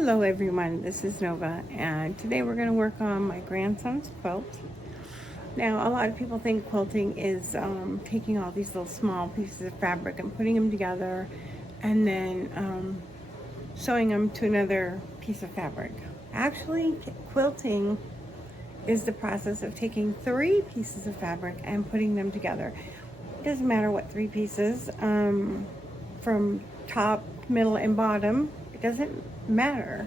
Hello everyone, this is Nova, and today we're going to work on my grandson's quilt. Now, a lot of people think quilting is taking all these little small pieces of fabric and putting them together and then sewing them to another piece of fabric. Actually, quilting is the process of taking 3 pieces of fabric and putting them together. It doesn't matter what 3 pieces, from top, middle, and bottom. It doesn't matter,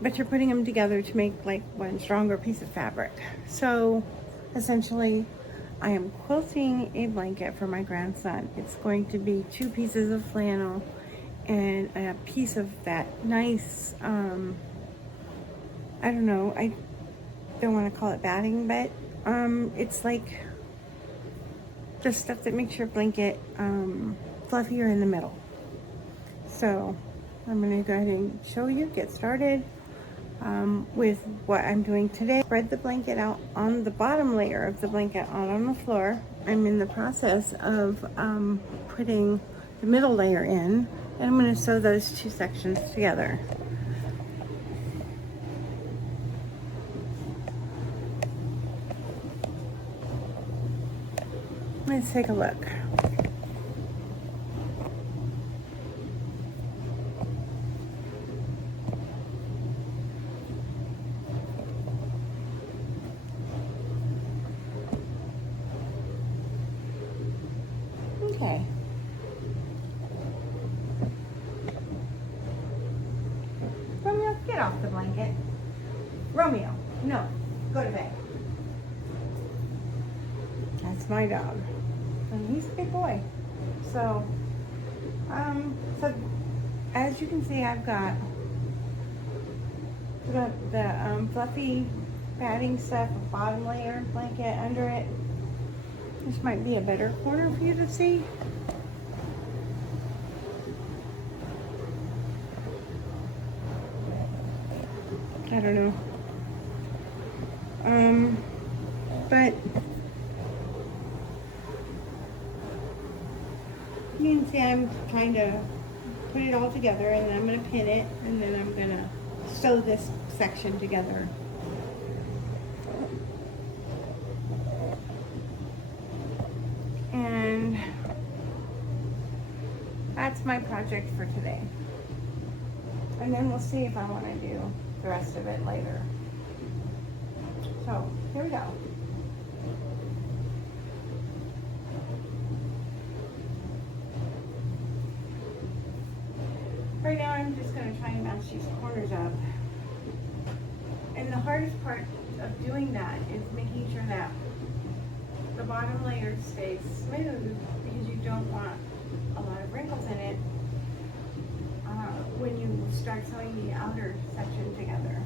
but you're putting them together to make like one stronger piece of fabric. So essentially, I am quilting a blanket for my grandson. It's going to be 2 pieces of flannel and a piece of that nice, I don't know, I don't want to call it batting, but it's like the stuff that makes your blanket fluffier in the middle. So I'm going to go ahead and show you, get started with what I'm doing today. Spread the blanket out on the bottom layer of the blanket out on the floor. I'm in the process of putting the middle layer in, and I'm going to sew those 2 sections together. Let's take a look. Okay. Romeo, get off the blanket. Romeo, no, go to bed. That's my dog. And he's a big boy. So as you can see, I've got the fluffy padding stuff, a bottom layer blanket under it. This might be a better corner for you to see. I don't know. But you can see I'm trying to put it all together, and then I'm going to pin it, and then I'm going to sew this section together. And that's my project for today. And then we'll see if I want to do the rest of it later. So here we go. Right now I'm just going to try and match these corners up. And the hardest part of doing that is making sure that the bottom layer stays smooth, because you don't want a lot of wrinkles in it when you start sewing the outer section together.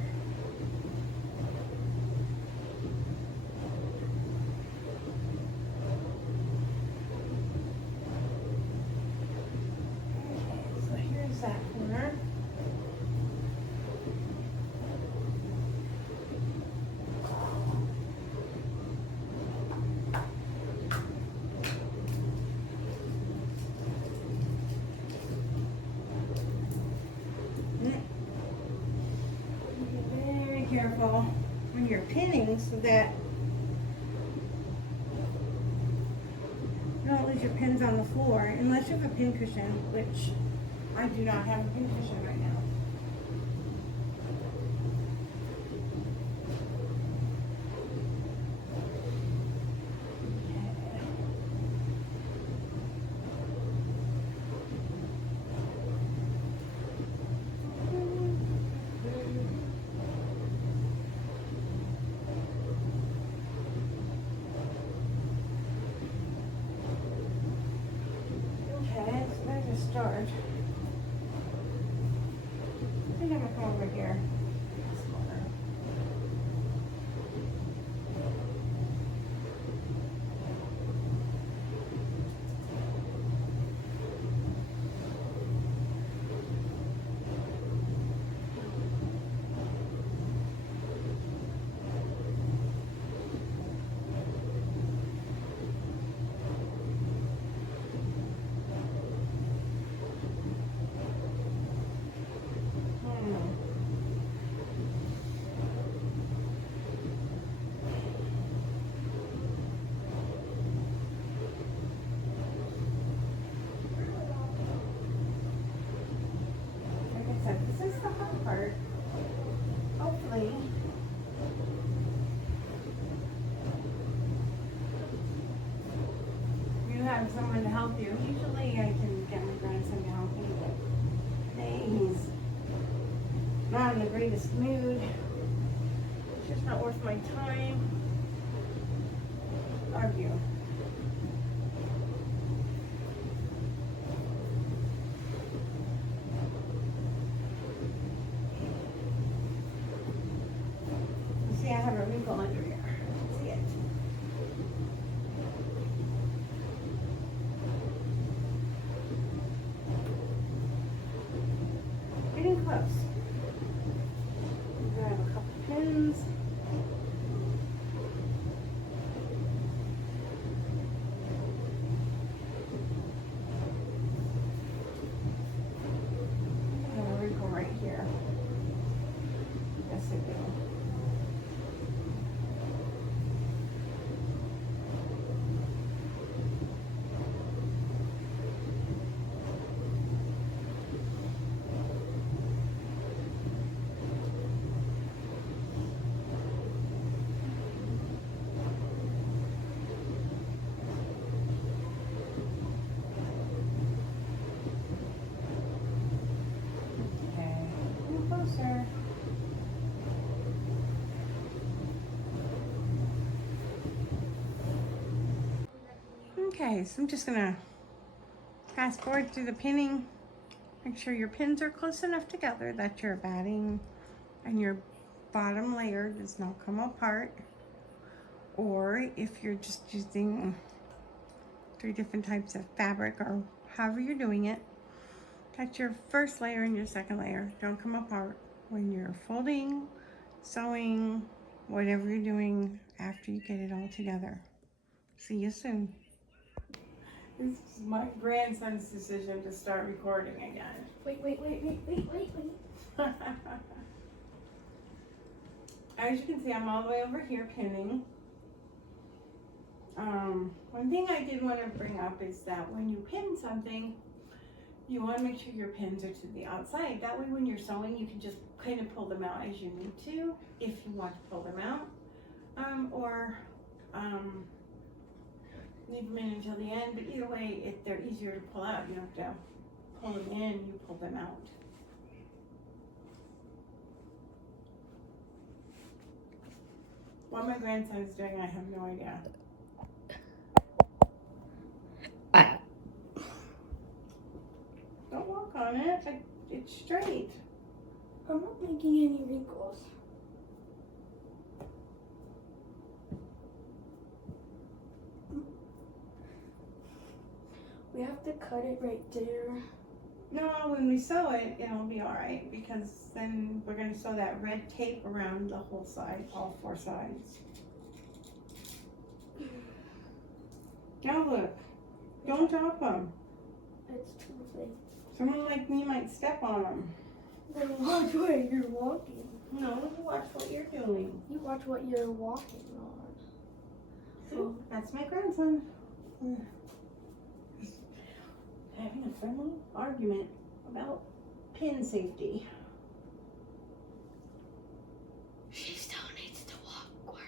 Okay, so here's that corner. Careful when you're pinning so that you don't lose your pins on the floor, unless you have a pin cushion, which I do not have a pin cushion right now. Start. I think I'm gonna come over here. help you. Usually I can get my grandson to help me, but today he's not in the greatest mood. It's just not worth my time. Argue. See, I have a wrinkle under here. See it? Getting close. Grab a couple pins. I have a wrinkle right here. Yes, I do. Okay, come closer. Okay, so I'm just gonna fast forward through the pinning. Make sure your pins are close enough together that your batting and your bottom layer does not come apart. Or if you're just using 3 different types of fabric or however you're doing it, that your first layer and your second layer don't come apart when you're folding, sewing, whatever you're doing after you get it all together. See you soon. This is my grandson's decision to start recording again. Wait. As you can see, I'm all the way over here pinning. One thing I did want to bring up is that when you pin something, you want to make sure your pins are to the outside. That way when you're sewing, you can just kind of pull them out as you need to, if you want to pull them out. Or leave them in until the end, but either way, if they're easier to pull out, you don't have to pull them in, you pull them out. What my grandson is doing, I have no idea. Don't walk on it, it's straight. I'm not making any wrinkles. We have to cut it right there. No, when we sew it, it'll be alright, because then we're gonna sew that red tape around the whole side, all 4 sides. Now look, don't drop them. It's too late. Someone like me might step on them. Then watch where you're walking. No, watch what you're doing. You watch what you're walking on. So that's my grandson. Having a friendly argument about pin safety. She still needs to walk. Or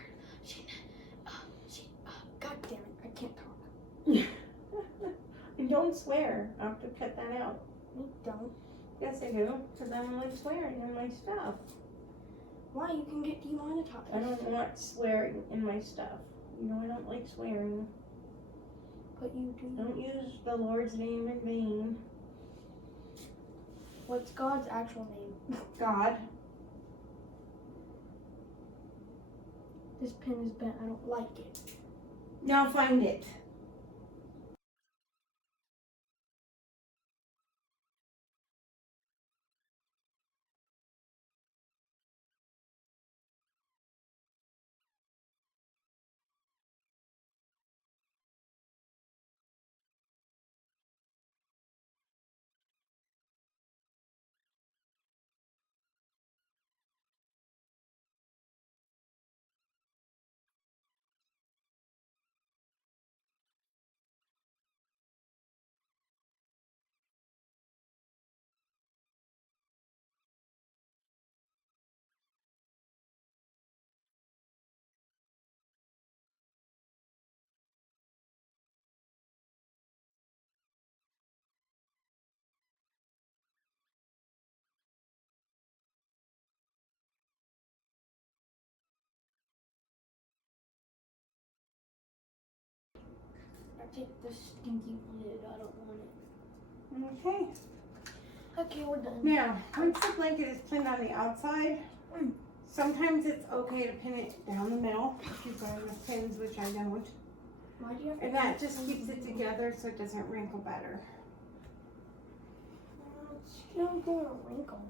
God damn it, I can't talk. And don't swear. I have to cut that out. You don't. Yes, I do. Because I don't like swearing in my stuff. Why? You can get demonetized. I don't want swearing in my stuff. You know, I don't like swearing. But you do. Don't use the Lord's name in vain. What's God's actual name? God. This pin is bent. I don't like it. Now find it. take the stinky lid. I don't want it. Okay. Okay, we're done. Now, once the blanket is pinned on the outside, sometimes it's okay to pin it down the middle if you've got enough pins, which I don't. Why do you have to And that just keeps it together so it doesn't wrinkle better. It's still gonna wrinkle.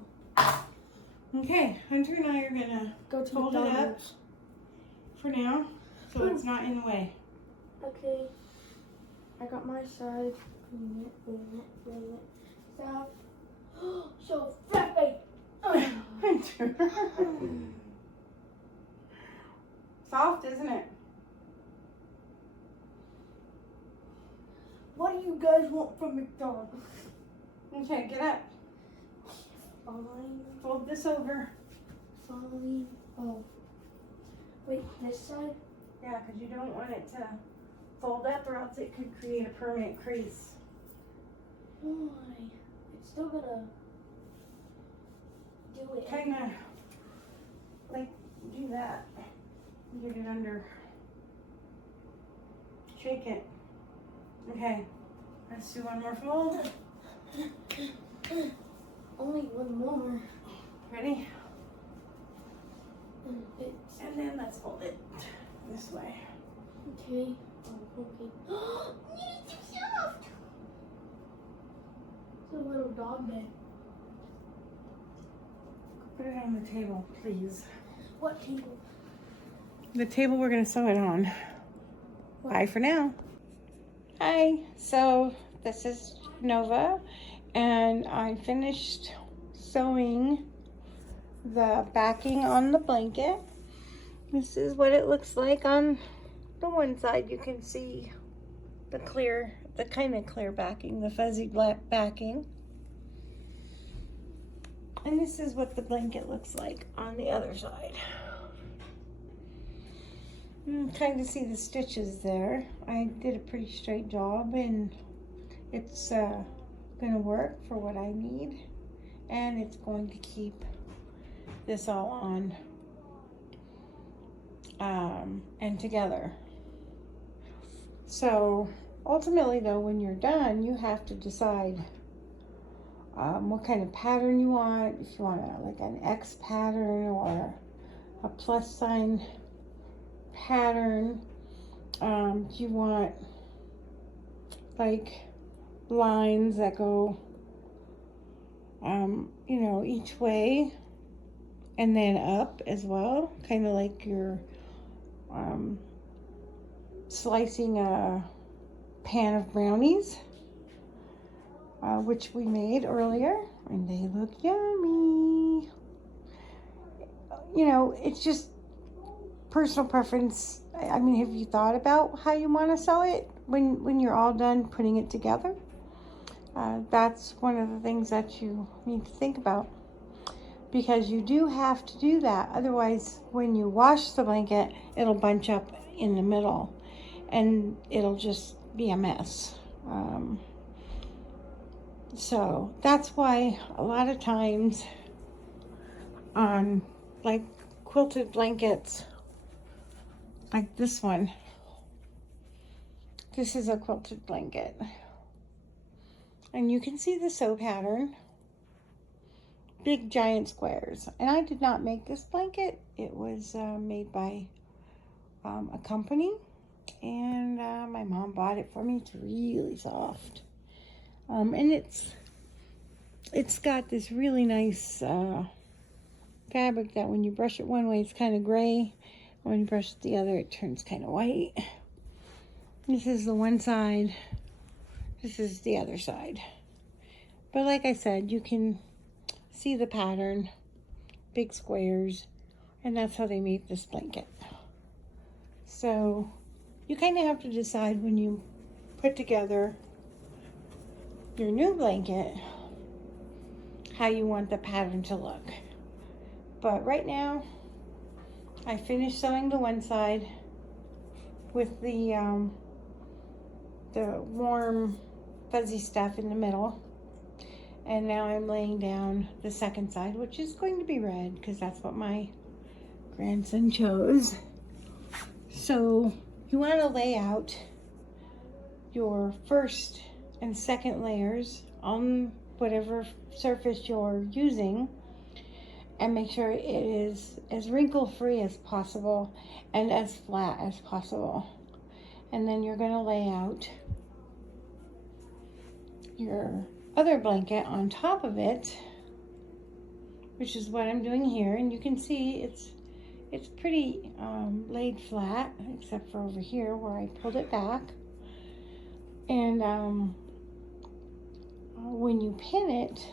Okay, Hunter and I are gonna Go to fold it up McDonald's. for now so it's not in the way. Okay. I got my side. Bring it. Stop. So fluffy. Hunter. Soft, isn't it? What do you guys want from McDonald's? Okay, get up. Fine. Fold this over. Fine. Oh. Wait, this side? Yeah, because you don't want it to fold up or else it could create a permanent crease. Why? It's still gonna do it. Kind of like do that. Get it under. Shake it. Okay, let's do one more fold. Only one more. Ready? It's And then let's fold it this way. okay. Oh, okay. It's too soft. It's a little dog bed. Put it on the table, please. What table? The table we're gonna sew it on. Bye for now. Hi, so this is Nova, and I finished sewing the backing on the blanket. This is what it looks like on the one side. You can see the kind of clear backing, the fuzzy black backing. And this is what the blanket looks like on the other side. You can kind of see the stitches there. I did a pretty straight job, and it's gonna work for what I need, and it's going to keep this all on and together. So ultimately though, when you're done, you have to decide what kind of pattern you want. If you want like an X pattern or a plus sign pattern. Do you want like lines that go you know, each way and then up as well, kind of like you're slicing a pan of brownies, which we made earlier, and they look yummy. You know, it's just personal preference. I mean, have you thought about how you want to sew it when you're all done putting it together? That's one of the things that you need to think about, because you do have to do that. Otherwise, when you wash the blanket, it'll bunch up in the middle and it'll just be a mess. So that's why a lot of times on like quilted blankets, like this one, this is a quilted blanket, and you can see the sew pattern, big giant squares. And I did not make this blanket. It was made by a company, and my mom bought it for me. It's really soft, and it's got this really nice fabric that when you brush it one way it's kind of gray, when you brush it the other it turns kind of white. This is the one side, this is the other side. But like I said, you can see the pattern, big squares, and that's how they made this blanket. So you kind of have to decide when you put together your new blanket how you want the pattern to look. But right now I finished sewing the one side with the warm fuzzy stuff in the middle, and now I'm laying down the second side, which is going to be red because that's what my grandson chose. So you want to lay out your first and second layers on whatever surface you're using, and make sure it is as wrinkle free as possible and as flat as possible. And then you're going to lay out your other blanket on top of it, which is what I'm doing here. And you can see it's pretty laid flat, except for over here where I pulled it back. And when you pin it,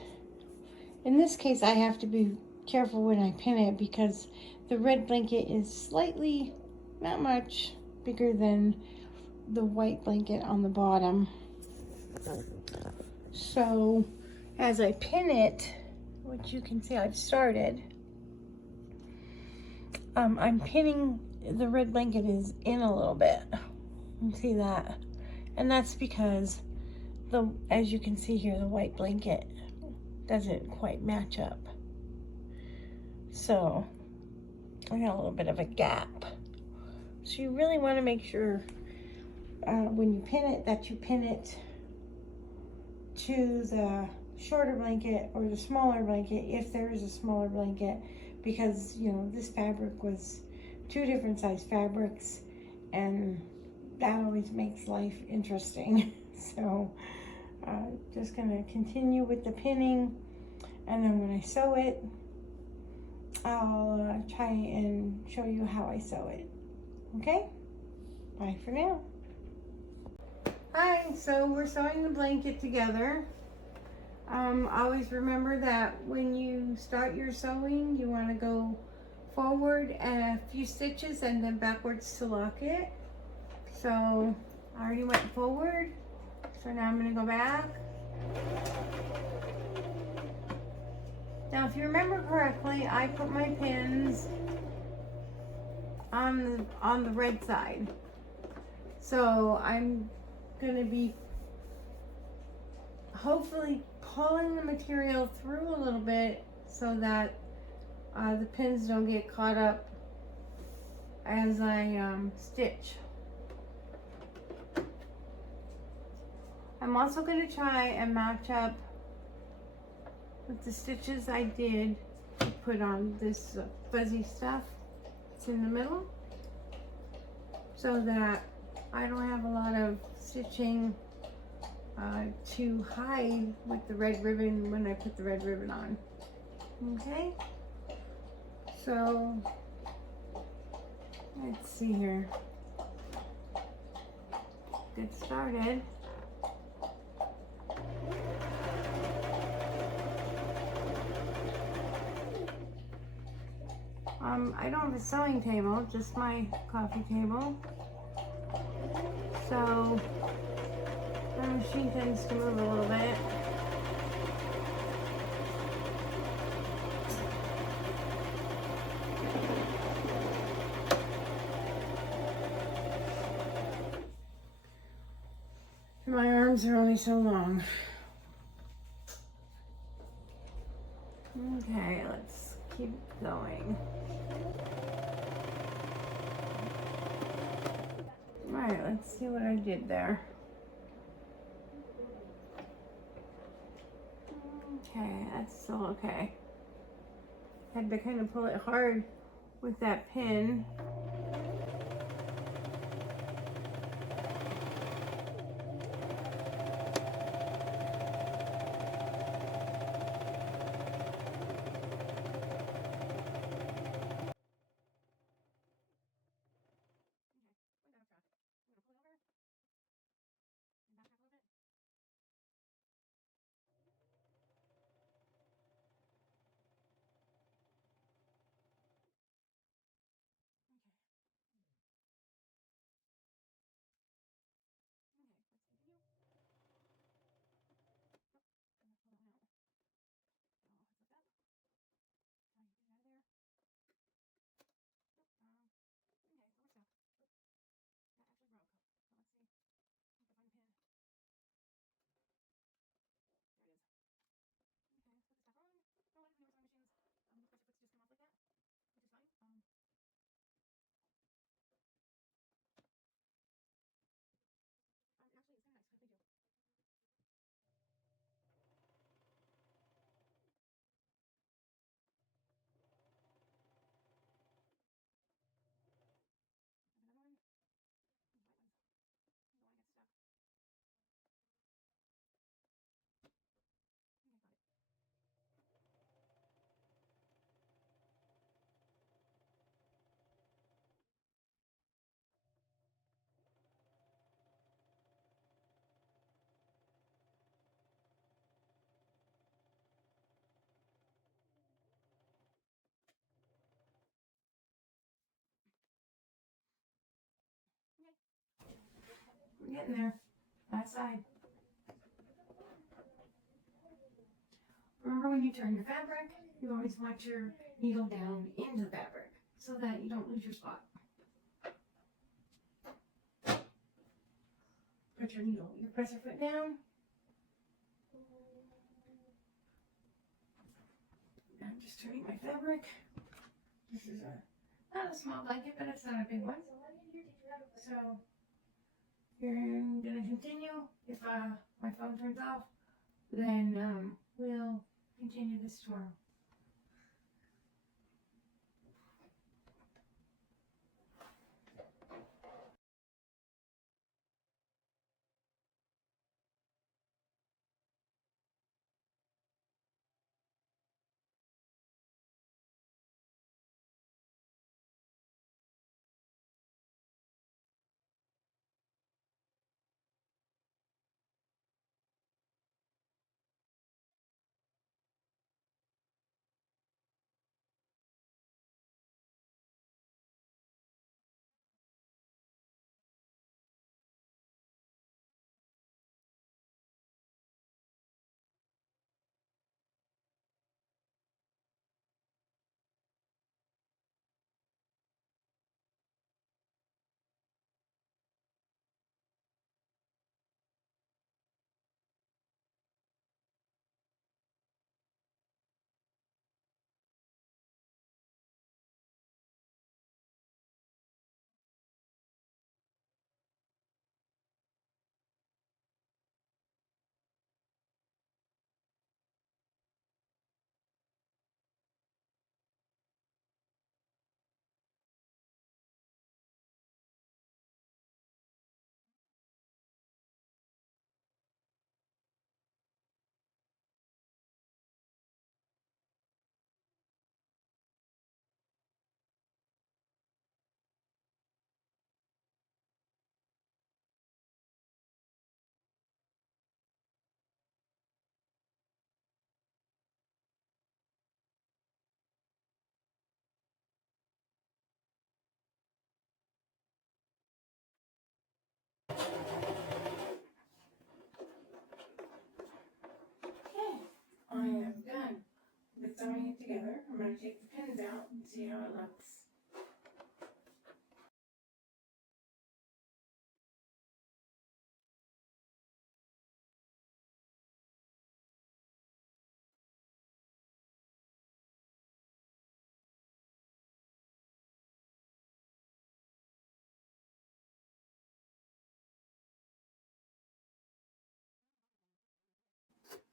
in this case I have to be careful when I pin it because the red blanket is slightly, not much, bigger than the white blanket on the bottom. So as I pin it, which you can see I've started, I'm pinning, the red blanket is in a little bit. You see that? And that's because as you can see here, the white blanket doesn't quite match up. So I got a little bit of a gap. So you really want to make sure when you pin it that you pin it to the shorter blanket or the smaller blanket, if there is a smaller blanket, because you know this fabric was 2 different size fabrics, and that always makes life interesting. So just gonna continue with the pinning, and then when I sew it, I'll try and show you how I sew it. Okay, bye for now. Hi, so we're sewing the blanket together. Always remember that when you start your sewing, you want to go forward a few stitches and then backwards to lock it. So I already went forward, so now I'm going to go back. Now if you remember correctly, I put my pins on the red side. So I'm going to be hopefully pulling the material through a little bit so that the pins don't get caught up as I stitch. I'm also going to try and match up with the stitches I did to put on this fuzzy stuff that's in the middle, so that I don't have a lot of stitching to hide with the red ribbon when I put the red ribbon on. Okay, so let's see here. Get started. I don't have a sewing table, just my coffee table. So the machine tends to move a little bit. My arms are only so long. Okay, let's keep going. Alright, let's see what I did there. Okay, that's still okay. Had to kind of pull it hard with that pin. in there. That side. Remember when you turn your fabric, you always want your needle down into the fabric so that you don't lose your spot. Put your needle, your presser foot down. I'm just turning my fabric. This is not a small blanket, but it's not a big one. So you're gonna continue. If my phone turns off, then we'll continue this tomorrow. I am done with sewing it together. I'm going to take the pins out and see how it looks.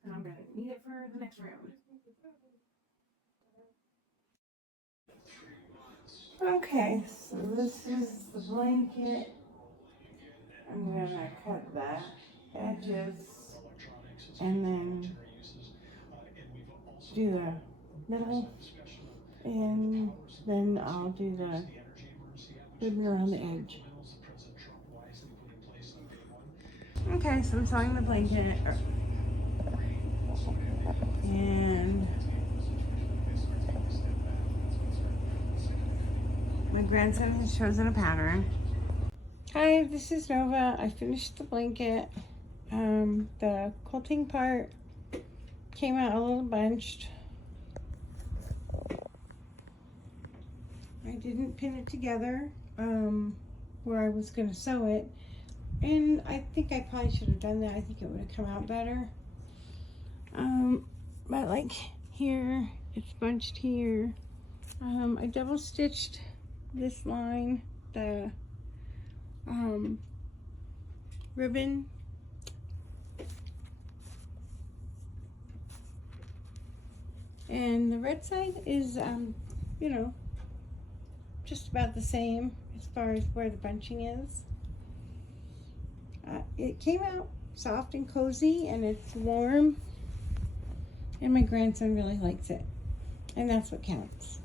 And I'm going to need it for the next round. Okay, so this is the blanket. I'm going to cut the edges and then do the middle, and then I'll do the ribbon around the edge. Okay, so I'm sewing the blanket, and my grandson has chosen a pattern. Hi, this is Nova. I finished the blanket. The quilting part came out a little bunched. I didn't pin it together where I was going to sew it, and I think I probably should have done that. I think it would have come out better. But like here, it's bunched here. I double stitched this line, the ribbon, and the red side is you know, just about the same as far as where the bunching is. It came out soft and cozy, and it's warm, and my grandson really likes it, and that's what counts.